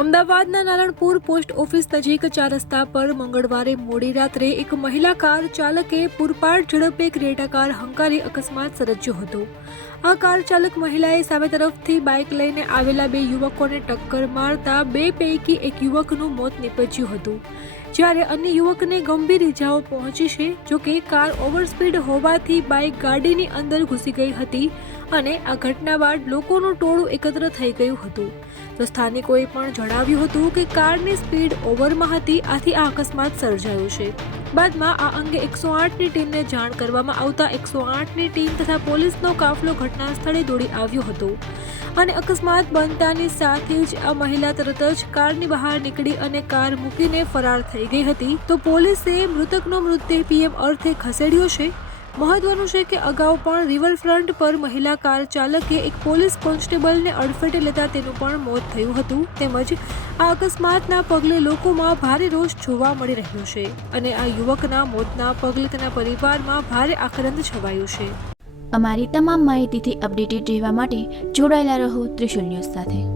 અમદાવાદના Naranpur post office નજીક 4 રસ્તા પર મંગળવારે મોડી રાત્રે એક મહિલા કાર ચાલકે પૂરપાટ ઝડપે ક્રેટા કાર હંકારી અકસ્માત સર્જ્યો હતો। આ કાર ચાલક મહિલાએ સામે તરફથી બાઇક લઈને આવેલા 2 યુવકોને ટક્કર મારતા 2 પૈકી એક યુવકનું મોત નીપજ્યું હતું, જ્યારે અન્ય યુવકને ગંભીર ઇજાઓ પહોંચી છે। જોકે કાર ઓવરસ્પીડ હોવાથી બાઇક ગાડીની અંદર ઘૂસી ગઈ હતી અને આ ઘટના બાદ લોકોનું ટોળું એકત્ર થઈ ગયું હતું। તો સ્થાનિકોએ પણ જણાવ્યું હતું કે કારની સ્પીડ ઓવરમાં હતી, આથી આ અકસ્માત સર્જાયો છે। બાદમાં આ અંગે 108ની ટીમને જાણ કરવામાં આવતા 108ની ટીમ તથા પોલીસનો કાફલો ઘટના સ્થળે દોડી આવ્યો હતો અને અકસ્માત બનતાની સાથે જ આ મહિલા તરત જ કારની બહાર નીકળી અને કાર મૂકીને ફરાર થઈ ગઈ હતી। તો પોલીસે મૃતકનો મૃતદેહ પીએમ અર્થે ખસેડ્યો છે। મહત્વનું છે કે અગાઉ પણ રિવરફ્રન્ટ પર મહિલા કાર ચાલકે એક પોલીસ કોન્સ્ટેબલને અડફેટે લેતા તેનું પણ મોત થયું હતું। તેમજ આ અકસ્માતના પગલે લોકોમાં ભારે રોષ જોવા મળી રહ્યો છે અને આ યુવકના મોતના પગલે તેના પરિવારમાં ભારે આક્રંદ છવાયું છે। અમારી તમામ માહિતીથી અપડેટેડ રહેવા માટે જોડાયેલા રહો ત્રિશુલ ન્યૂઝ સાથે।